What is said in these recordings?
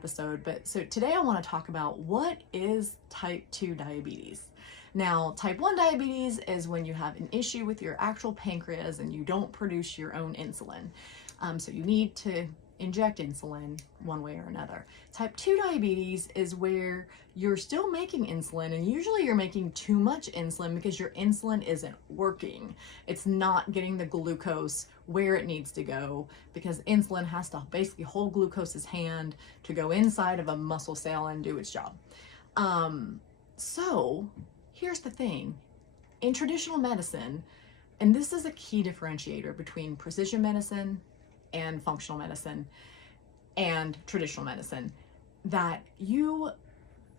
Episode. But so today I want to talk about what is type 2 diabetes. Now, type 1 diabetes is when you have an issue with your actual pancreas and you don't produce your own insulin. So you need to inject insulin one way or another. Type 2 diabetes is where you're still making insulin, and usually you're making too much insulin because your insulin isn't working. It's not getting the glucose where it needs to go, because insulin has to basically hold glucose's hand to go inside of a muscle cell and do its job. So here's the thing. In traditional medicine, and this is a key differentiator between precision medicine and functional medicine and traditional medicine, that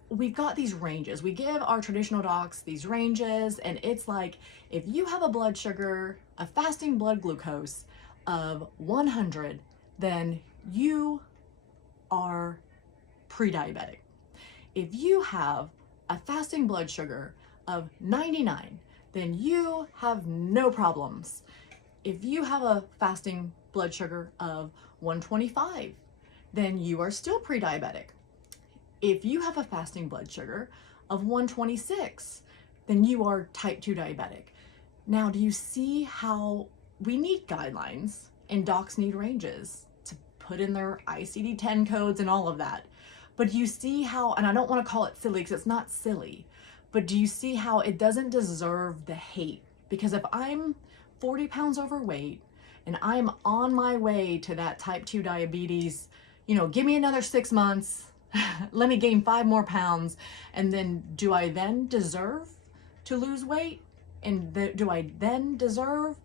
we've got these ranges. We give our traditional docs these ranges, and it's like, if you have a blood sugar, a fasting blood glucose of 100, then you are pre-diabetic. If you have a fasting blood sugar of 99, then you have no problems. If you have a fasting blood sugar of 125, then you are still pre-diabetic. If you have a fasting blood sugar of 126, then you are type 2 diabetic. Now, do you see how we need guidelines and docs need ranges to put in their ICD-10 codes and all of that? But do you see how, and I don't want to call it silly because it's not silly, but do you see how it doesn't deserve the hate? Because if I'm 40 pounds overweight and I'm on my way to that type 2 diabetes, give me another 6 months, let me gain 5 more pounds, and then do I then deserve to lose weight? And do I then deserve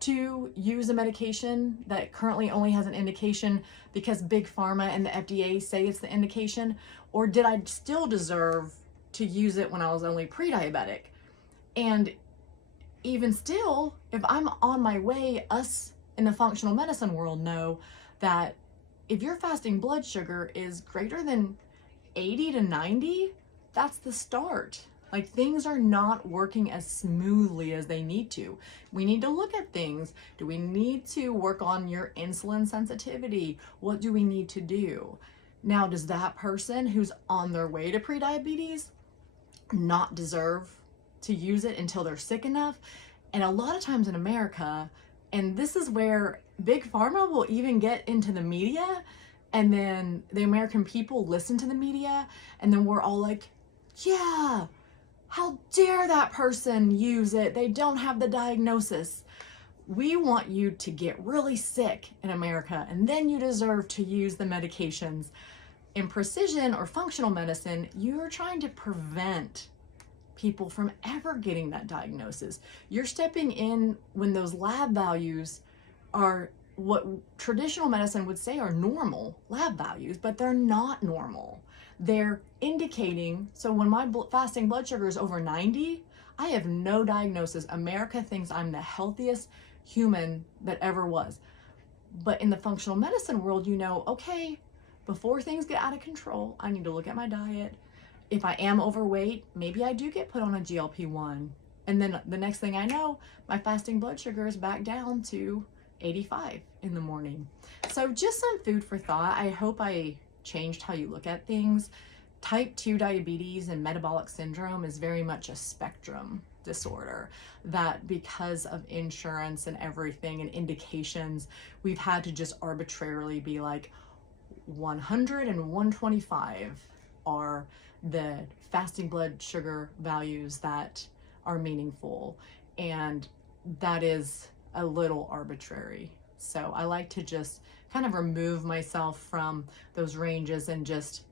to use a medication that currently only has an indication because Big Pharma and the FDA say it's the indication? Or did I still deserve to use it when I was only pre-diabetic? And even still, if I'm on my way, us in the functional medicine world know that if your fasting blood sugar is greater than 80 to 90, that's the start. Like, things are not working as smoothly as they need to. We need to look at things. Do we need to work on your insulin sensitivity? What do we need to do? Now, does that person who's on their way to prediabetes not deserve to use it until they're sick enough? And a lot of times in America, and this is where Big Pharma will even get into the media, and then the American people listen to the media, and then we're all like, yeah, how dare that person use it? They don't have the diagnosis. We want you to get really sick in America, and then you deserve to use the medications. In precision or functional medicine, you're trying to prevent people from ever getting that diagnosis. You're stepping in when those lab values are what traditional medicine would say are normal lab values, but they're not normal. They're indicating, so when my fasting blood sugar is over 90, I have no diagnosis. America thinks I'm the healthiest human that ever was. But in the functional medicine world, okay, before things get out of control, I need to look at my diet. If I am overweight, maybe I do get put on a GLP-1. And then the next thing I know, my fasting blood sugar is back down to 85 in the morning. So just some food for thought. I hope I changed how you look at things. Type 2 diabetes and metabolic syndrome is very much a spectrum disorder that, because of insurance and everything and indications, we've had to just arbitrarily be like 100 and 125 are the fasting blood sugar values that are meaningful, and that is a little arbitrary. So I like to just kind of remove myself from those ranges and just